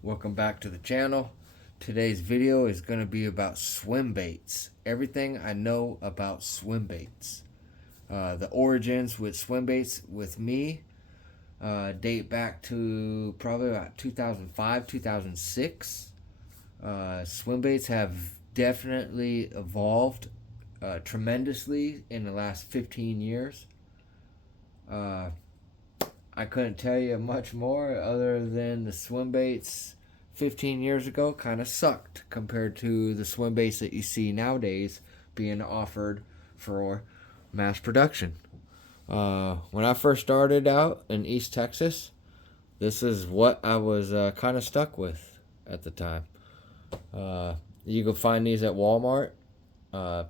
Welcome back to the channel. Today's video is going to be about swim baits. Everything I know about swim baits. The origins with swim baits with me date back to probably about 2005, 2006. Swim baits have definitely evolved tremendously in the last 15 years. I couldn't tell you much more other than the swim baits 15 years ago kind of sucked compared to the swim baits that you see nowadays being offered for mass production. When I first started out in East Texas, this is what I was kind of stuck with at the time. You can find these at Walmart. Uh,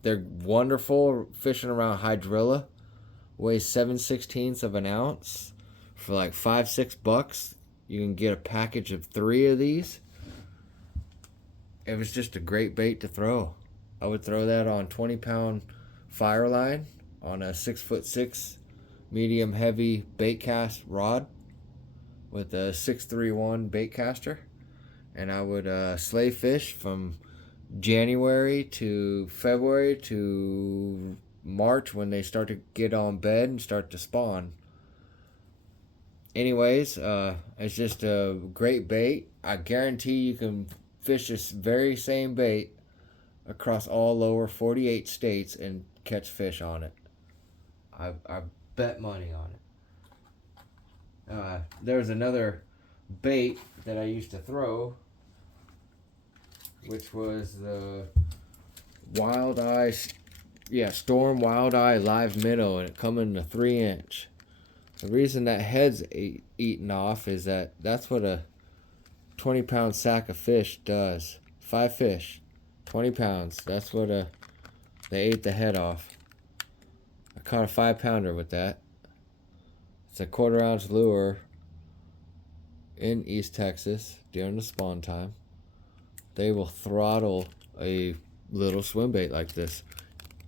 they're wonderful fishing around hydrilla. Weighs 7/16 of an ounce for like $5-6. You can get a package of 3 of these. It was just a great bait to throw. I would throw that on 20-pound fire line on a 6'6" medium heavy bait cast rod with a 631 bait caster, and I would slay fish from January to February to March when they start to get on bed and start to spawn. Anyways, it's just a great bait. I guarantee you can fish this very same bait across all lower 48 states and catch fish on it. I bet money on it. There's another bait that I used to throw, which was the Wild Eye, Storm Wild Eye Live Minnow, and it come in a 3-inch. The reason that head's eaten off is that's what a 20-pound sack of fish does. 5 fish, 20 pounds. That's what they ate the head off. I caught a 5-pounder with that. It's a 1/4-ounce lure in East Texas during the spawn time. They will throttle a little swim bait like this.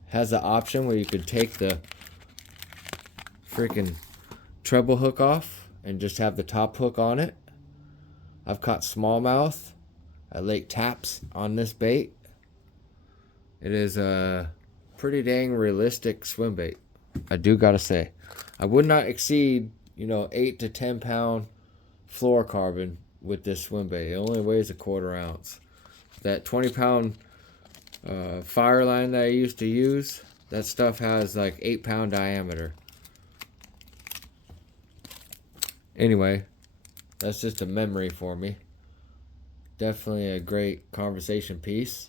Has the option where you could take the freaking treble hook off and just have the top hook on it. I've caught smallmouth at Lake Taps on this bait. It is a pretty dang realistic swim bait, I do gotta say. I would not exceed 8 to 10 pound fluorocarbon with this swim bait. It only weighs a 1/4 ounce. That 20-pound fire line that I used to use, that stuff has like 8-pound diameter. Anyway, that's just a memory for me. Definitely a great conversation piece.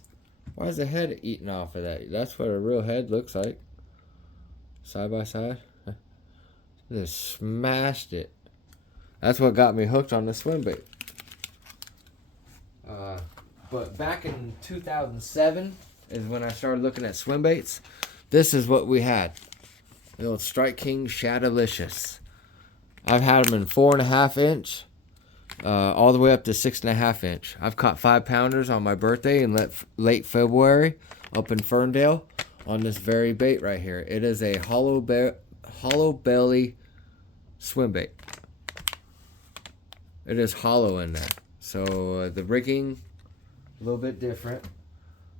Why is the head eating off of that? That's what a real head looks like. Side by side. Just smashed it. That's what got me hooked on the swim bait. But back in 2007 is when I started looking at swim baits. This is what we had. The old Strike King Shadowlicious. I've had them in 4.5 inch, all the way up to 6.5 inch. I've caught 5-pounders on my birthday in late February up in Ferndale on this very bait right here. It is a hollow belly swim bait. It is hollow in there. So the rigging, a little bit different.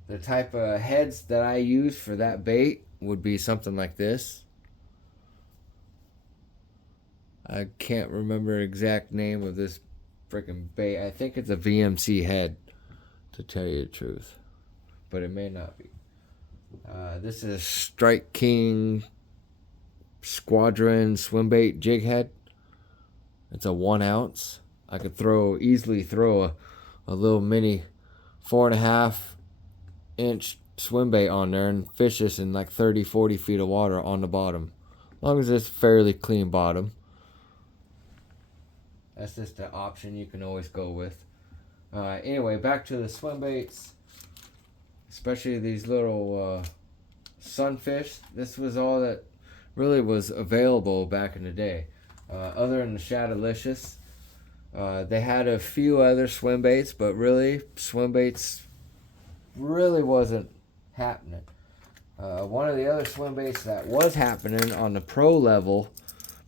The type of heads that I use for that bait would be something like this. I can't remember the exact name of this freaking bait. I think it's a VMC head, to tell you the truth, but it may not be. This is Strike King Squadron swim bait jig head. It's a 1 ounce. I could easily throw a little mini 4.5 inch swim bait on there and fish this in like 30-40 feet of water on the bottom, as long as it's fairly clean bottom. That's just an option you can always go with. Anyway, back to the swim baits, especially these little sunfish. This was all that really was available back in the day. Other than the Shadowlicious, they had a few other swim baits, but really, swim baits really wasn't happening. One of the other swim baits that was happening on the pro level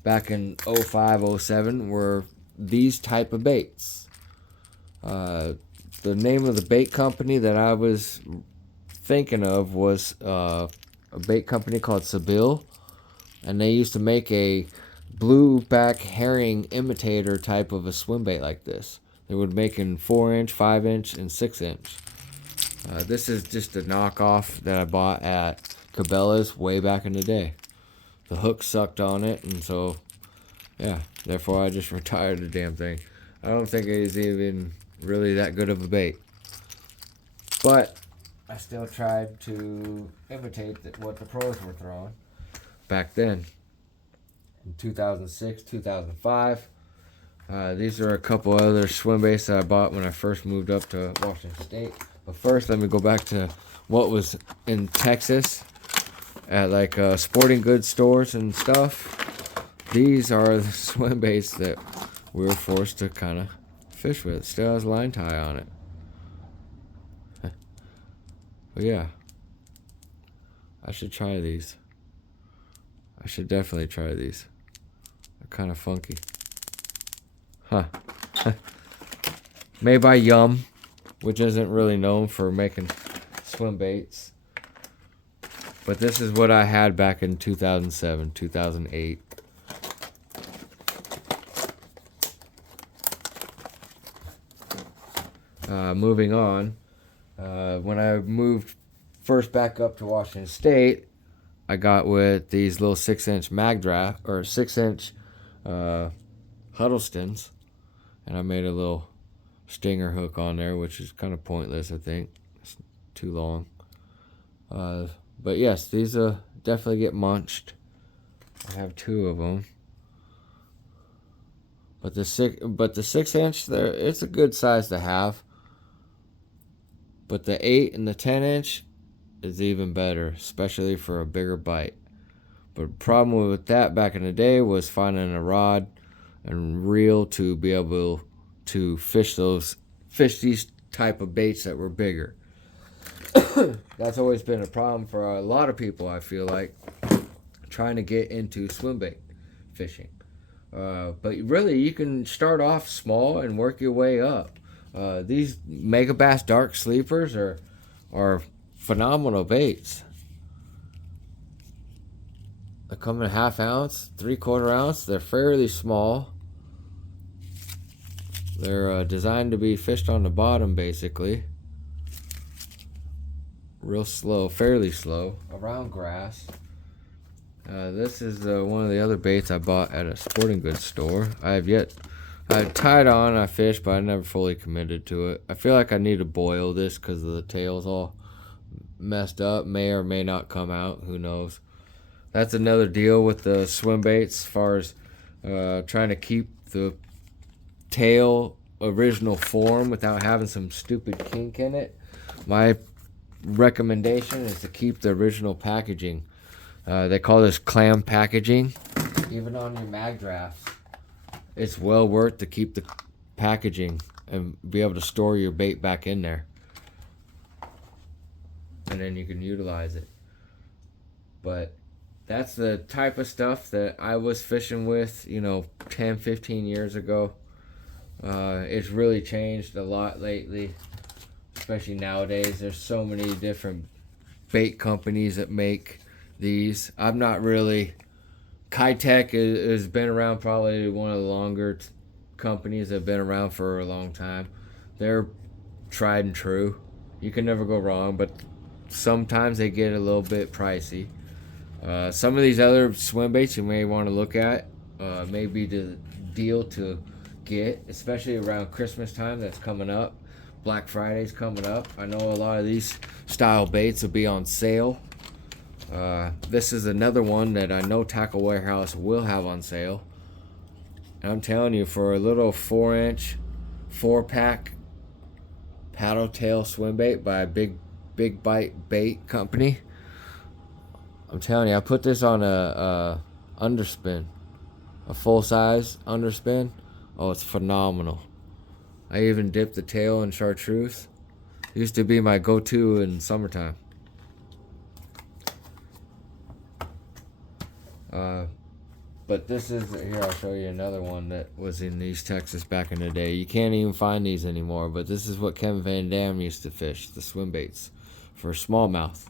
back in 05, 07 were these type of baits. The name of the bait company that I was thinking of was a bait company called Seville, and they used to make a blueback herring imitator type of a swim bait like this. They would make in 4-inch, 5-inch, and 6-inch. This is just a knockoff that I bought at Cabela's way back in the day. The hook sucked on it, and so, yeah, therefore I just retired the damn thing. I don't think it is even really that good of a bait. But I still tried to imitate what the pros were throwing back then. In 2006, 2005. These are a couple other swim baits that I bought when I first moved up to Washington State. But first, let me go back to what was in Texas at like sporting goods stores and stuff. These are the swim baits that we were forced to kind of fish with. Still has line tie on it. But yeah, I should try these. I should definitely try these. They're kind of funky. Huh. Made by Yum, which isn't really known for making swim baits. But this is what I had back in 2007, 2008. Moving on. When I moved first back up to Washington State, I got with these little 6-inch mag draft, or 6-inch Huddlestons, and I made a little stinger hook on there, which is kind of pointless, I think. It's too long. But yes, these definitely get munched. I have 2 of them. But the 6-inch, there, it's a good size to have. But the 8 and the 10-inch is even better, especially for a bigger bite. But the problem with that back in the day was finding a rod and reel to be able to fish these type of baits that were bigger. That's always been a problem for a lot of people, I feel like, trying to get into swim bait fishing. But really, you can start off small and work your way up. These Megabass Dark Sleepers are phenomenal baits. They come in 1/2 ounce, 3/4 ounce. They're fairly small. They're designed to be fished on the bottom, basically. Real slow, fairly slow, around grass. This is one of the other baits I bought at a sporting goods store. I tied on, I fished, but I never fully committed to it. I feel like I need to boil this because the tail's all messed up. May or may not come out. Who knows? That's another deal with the swim baits, as far as trying to keep the tail original form without having some stupid kink in it. My recommendation is to keep the original packaging. They call this clam packaging. Even on your mag drafts, it's well worth to keep the packaging and be able to store your bait back in there, and then you can utilize it. But that's the type of stuff that I was fishing with, 10, 15 years ago. It's really changed a lot lately, especially nowadays. There's so many different bait companies that make these. I'm not really... Kitech has been around, probably one of the longer companies that have been around for a long time. They're tried and true. You can never go wrong, but sometimes they get a little bit pricey. Some of these other swim baits you may want to look at may be the deal to get, especially around Christmas time. That's coming up. Black Friday's coming up. I know a lot of these style baits will be on sale. This is another one that I know Tackle Warehouse will have on sale. And I'm telling you, for a little 4-inch 4-pack paddle tail swim bait by a big bite bait company, I'm telling you, I put this on a underspin, a full size underspin. Oh, it's phenomenal. I even dipped the tail in chartreuse. It used to be my go-to in summertime. But this is, here I'll show you another one that was in East Texas back in the day. You can't even find these anymore, but this is what Kevin Van Dam used to fish, the swimbaits for smallmouth.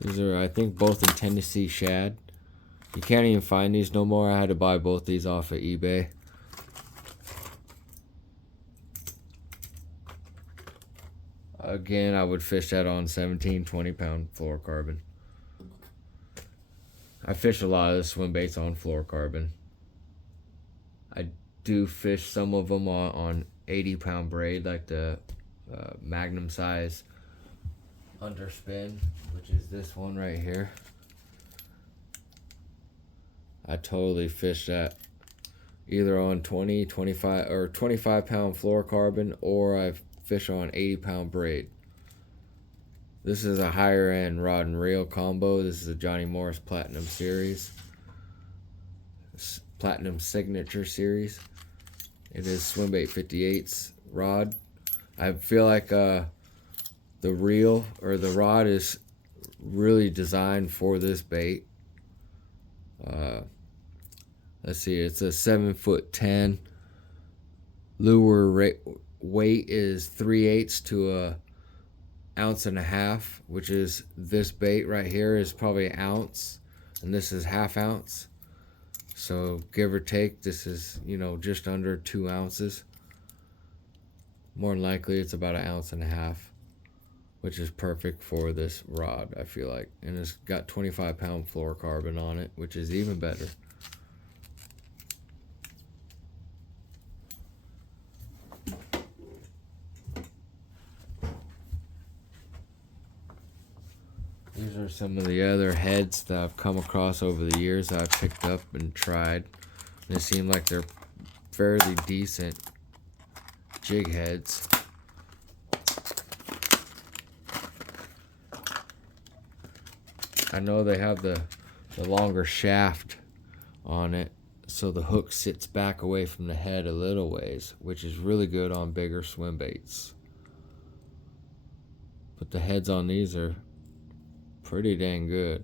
These are, I think, both in Tennessee shad. You can't even find these no more. I had to buy both these off of eBay. Again, I would fish that on 17, 20-pound fluorocarbon. I fish a lot of the swim baits on fluorocarbon. I do fish some of them on 80-pound braid, like the Magnum size underspin, which is this one right here. I totally fish that either on 20, 25, or 25-pound fluorocarbon, or I fish on 80-pound braid. This is a higher end rod and reel combo. This is a Johnny Morris Platinum Series. Platinum Signature Series. It is Swimbait 58's rod. I feel like the reel or the rod is really designed for this bait. Let's see, it's a 7'10". Lure weight is 3/8 to a ounce and a half, which is this bait right here is probably an ounce, and this is half ounce. So give or take, this is, you know, just under 2 ounces. More than likely, it's about an ounce and a half, which is perfect for this rod, I feel like. And it's got 25-pound fluorocarbon on it, which is even better. These are some of the other heads that I've come across over the years that I've picked up and tried. They seem like they're fairly decent jig heads. I know they have the longer shaft on it, so the hook sits back away from the head a little ways, which is really good on bigger swim baits. But the heads on these are pretty dang good.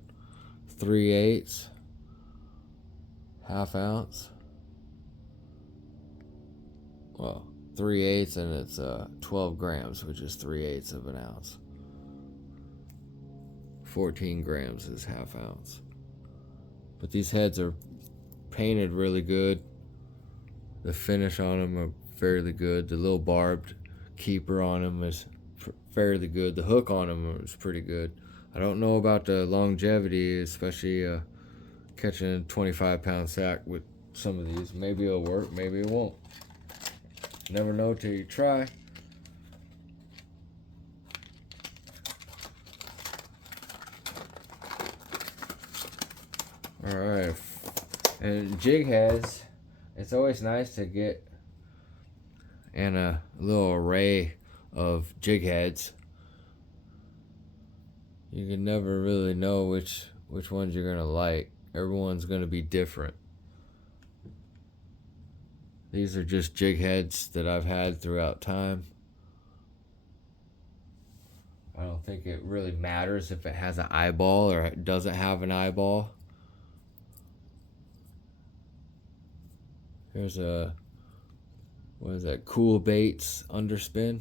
3/8, half ounce. Well, 3/8, and it's 12 grams, which is 3/8 of an ounce. 14 grams is half ounce. But these heads are painted really good. The finish on them are fairly good. The little barbed keeper on them is fairly good. The hook on them is pretty good. I don't know about the longevity, especially catching a 25-pound sack with some of these. Maybe it'll work, maybe it won't. Never know till you try. Alright, and jig heads, it's always nice to get in a little array of jig heads. You can never really know which ones you're gonna like. Everyone's gonna be different. These are just jig heads that I've had throughout time. I don't think it really matters if it has an eyeball or it doesn't have an eyeball. Here's a, what is that, Cool Baits underspin.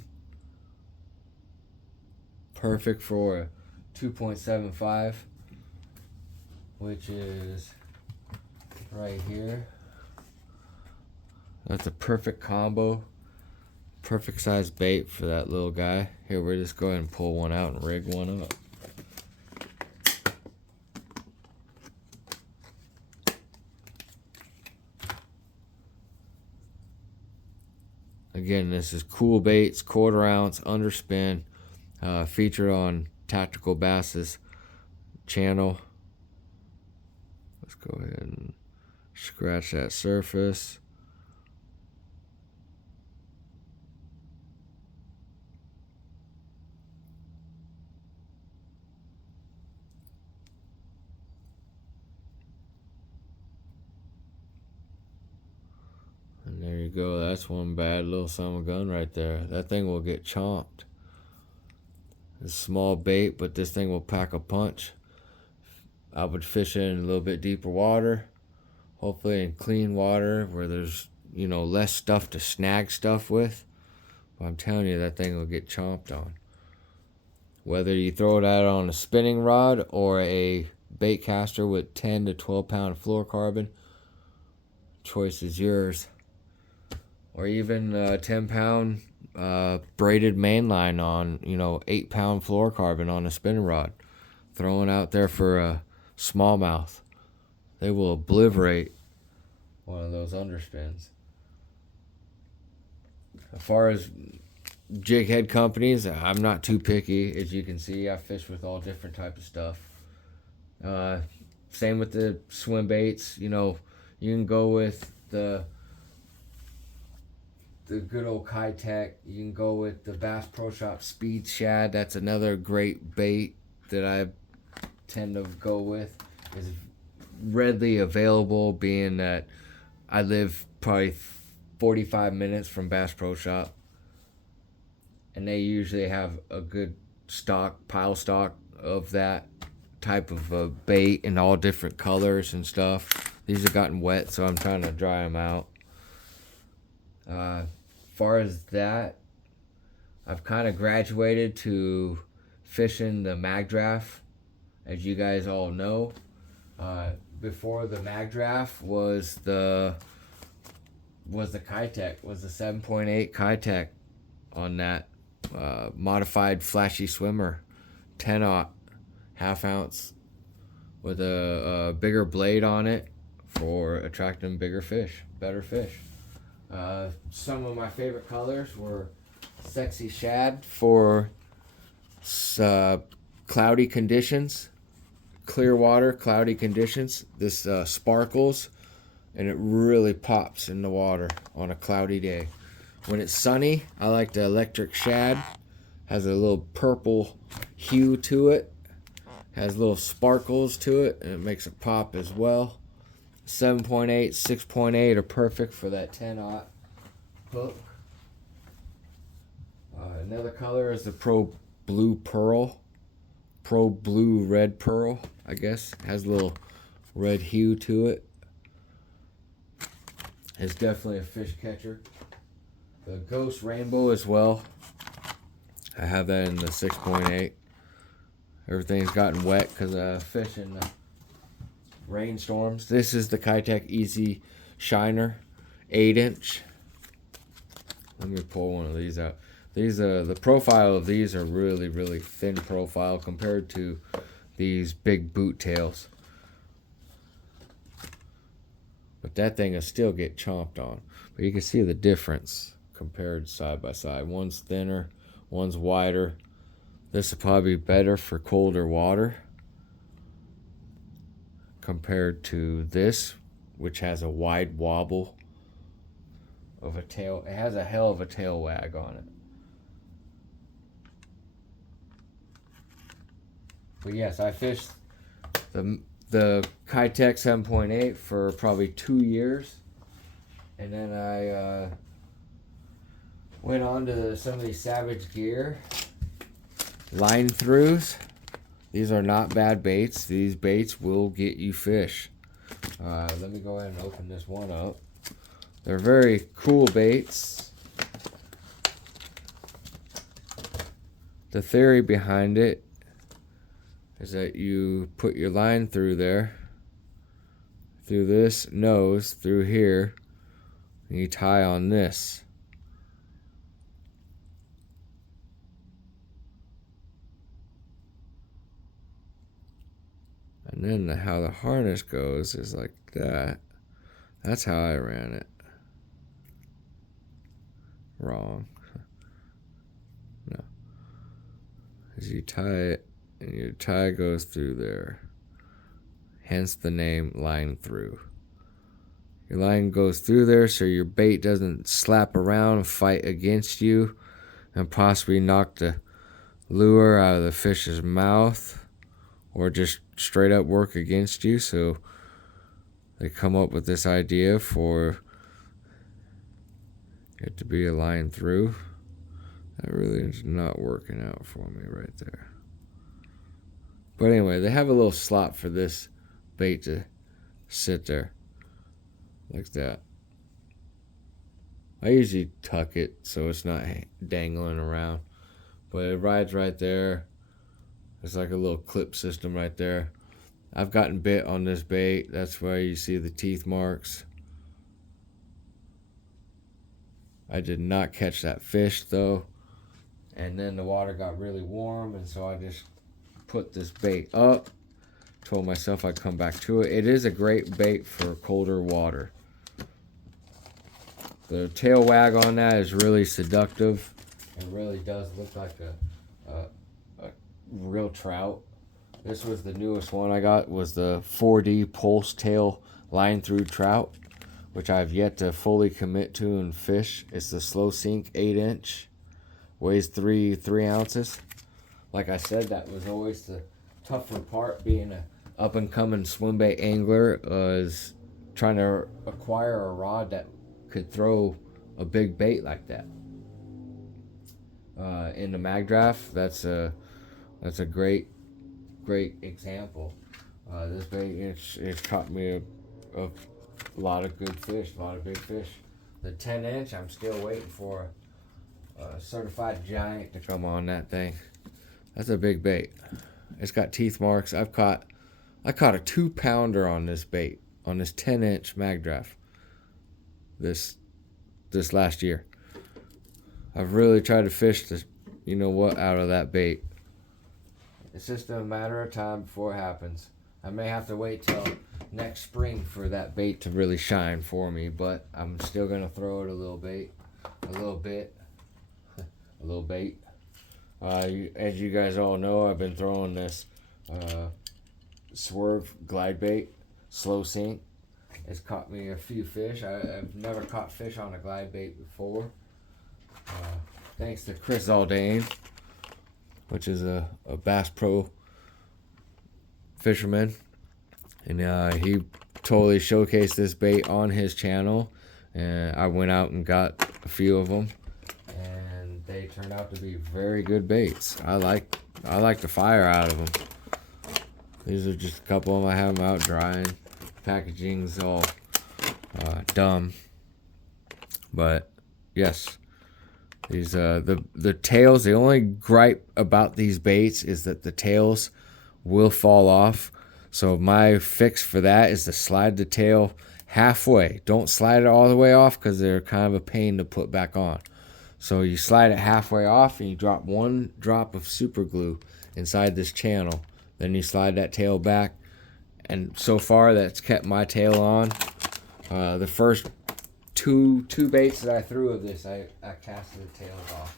Perfect for a 2.75, which is right here. That's a perfect combo, perfect size bait for that little guy. Here, we're just going and pull one out and rig one up. Again, this is Cool Baits, 1/4 ounce underspin, featured on Tactical Bass's channel. Let's go ahead and scratch that surface. And there you go. That's one bad little son of a gun right there. That thing will get chomped. It's a small bait, but this thing will pack a punch. I would fish in a little bit deeper water, hopefully in clean water where there's, less stuff to snag stuff with. But I'm telling you, that thing will get chomped on. Whether you throw it out on a spinning rod or a bait caster with 10 to 12 pound fluorocarbon, choice is yours. Or even a 10 pound braided mainline on, 8 pound fluorocarbon on a spinning rod. Throwing out there for a smallmouth. They will obliterate one of those underspins. As far as jig head companies, I'm not too picky. As you can see, I fish with all different types of stuff. Same with the swim baits. You can go with the good old Kitech. You can go with the Bass Pro Shop Speed Shad. That's another great bait that I tend to go with. It's readily available, being that I live probably 45 minutes from Bass Pro Shop, and they usually have a good pile stock of that type of bait in all different colors and stuff. These have gotten wet, so I'm trying to dry them out. Far as that, I've kind of graduated to fishing the mag draft, as you guys all know. Before the mag draft was the Kitech, was the 7.8 Kitech on that modified flashy swimmer, 10-aught, half ounce, with a bigger blade on it for attracting better fish. Some of my favorite colors were Sexy Shad for cloudy conditions, clear water, cloudy conditions. This sparkles, and it really pops in the water on a cloudy day. When it's sunny, I like the Electric Shad. Has a little purple hue to it, has little sparkles to it, and it makes it pop as well. 7.8, 6.8 are perfect for that 10-aught hook. Another color is the Pro Blue Red Pearl, I guess. Has a little red hue to it. It's definitely a fish catcher. The Ghost Rainbow as well. I have that in the 6.8. Everything's gotten wet because I fish in the rainstorms. This is the Kitech Easy Shiner, 8-inch. Let me pull one of these out. The profile of these are really, really thin profile compared to these big boot tails. But that thing will still get chomped on. But you can see the difference compared side by side. One's thinner, one's wider. This will probably be better for colder water compared to this, which has a wide wobble of a tail. It has a hell of a tail wag on it. But yes, I fished the Kitech 7.8 for probably 2 years, and then I went on to some of these Savage Gear line throughs. These are not bad baits. These baits will get you fish. Let me go ahead and open this one up. They're very cool baits. The theory behind it is that you put your line through there, through this nose, through here, and you tie on this. And then how the harness goes is like that. That's how I ran it. Wrong. No. As you tie it, and your tie goes through there. Hence the name line through. Your line goes through there so your bait doesn't slap around and fight against you and possibly knock the lure out of the fish's mouth, or just straight up work against you. So they come up with this idea for it to be a line through. That really is not working out for me right there. But anyway, they have a little slot for this bait to sit there like that. I usually tuck it so it's not dangling around, but it rides right there. It's like a little clip system right there. I've gotten bit on this bait. That's why you see the teeth marks. I did not catch that fish though. And then the water got really warm, and so I just put this bait up. Told myself I'd come back to it. It is a great bait for colder water. The tail wag on that is really seductive. It really does look like a real trout. This was the newest one I got, was the 4D pulse tail line through trout, which I've yet to fully commit to and fish. It's the slow sink 8-inch, weighs 3 ounces. Like I said, that was always the tougher part, being a up and coming swimbait angler, is trying to acquire a rod that could throw a big bait like that. In the mag draft, that's a great example. This bait, it's caught me a lot of good fish, a lot of big fish. The 10-inch, I'm still waiting for a certified giant to come on that thing. That's a big bait. It's got teeth marks. I caught a 2-pounder on this bait, on this 10-inch mag draft this last year. I've really tried to fish this, out of that bait. It's just a matter of time before it happens. I may have to wait till next spring for that bait to really shine for me, but I'm still gonna throw it a little bit. As you guys all know, I've been throwing this Swerve glide bait, slow sink. It's caught me a few fish. I've never caught fish on a glide bait before. Thanks to Chris Zaldane, which is a Bass Pro fisherman. And he totally showcased this bait on his channel. And I went out and got a few of them. And they turned out to be very good baits. I like the fire out of them. These are just a couple of them. I have them out drying. Packaging's all dumb. But yes, these the tails. The only gripe about these baits is that the tails will fall off. So my fix for that is to slide the tail halfway. Don't slide it all the way off, because they're kind of a pain to put back on. So you slide it halfway off and you drop 1 drop of super glue inside this channel. Then you slide that tail back, and so far that's kept my tail on. The first two baits that I threw of this, I casted the tails off,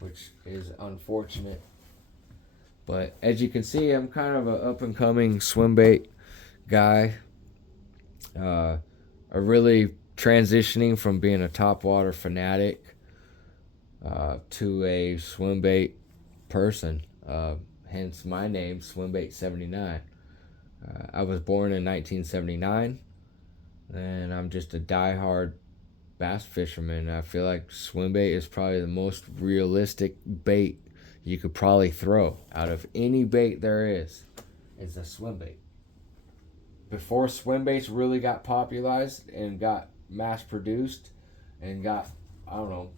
which is unfortunate. But as you can see, I'm kind of an up-and-coming swimbait guy. Really transitioning from being a topwater fanatic to a swimbait person. Hence my name, Swimbaits79. I was born in 1979, and I'm just a diehard bass fisherman. I feel like swimbait is probably the most realistic bait you could probably throw out of any bait there is. It's a swimbait. Before swimbaits really got popularized and got mass produced and got, I don't know,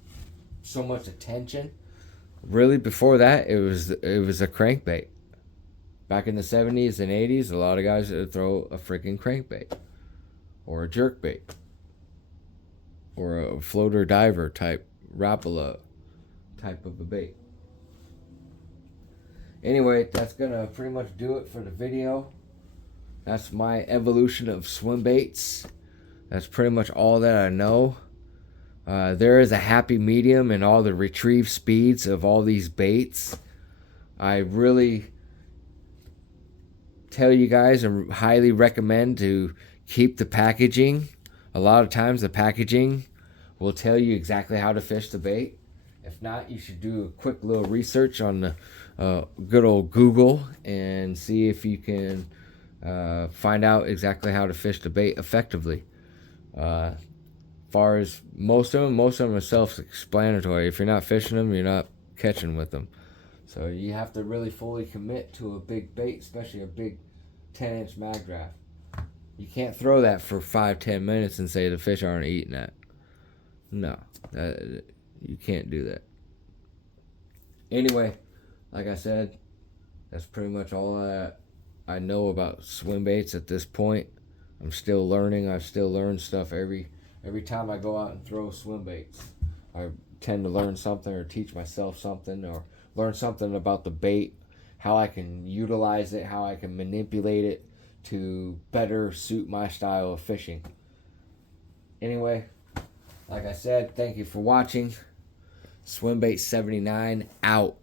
so much attention, really before that it was a crankbait. Back in the 70s and 80s, a lot of guys would throw a freaking crankbait or a jerkbait or a floater diver type Rapala type of a bait. Anyway, that's gonna pretty much do it for the video. That's my evolution of swimbaits. That's pretty much all that I know. There is a happy medium in all the retrieve speeds of all these baits. I really tell you guys and highly recommend to keep the packaging. A lot of times the packaging will tell you exactly how to fish the bait. If not, you should do a quick little research on the good old Google and see if you can find out exactly how to fish the bait effectively. Far as most of them are self-explanatory. If you're not fishing them, you're not catching with them. So you have to really fully commit to a big bait, especially a big 10-inch mag draft. You can't throw that for 5-10 minutes and say the fish aren't eating that. No, you can't do that. Anyway, like I said, that's pretty much all I know about swim baits at this point. I'm still learning. I still learn stuff every time I go out and throw swim baits. I tend to learn something or teach myself something or learn something about the bait, how I can utilize it, how I can manipulate it to better suit my style of fishing. Anyway, like I said, thank you for watching. Swimbait 79 out.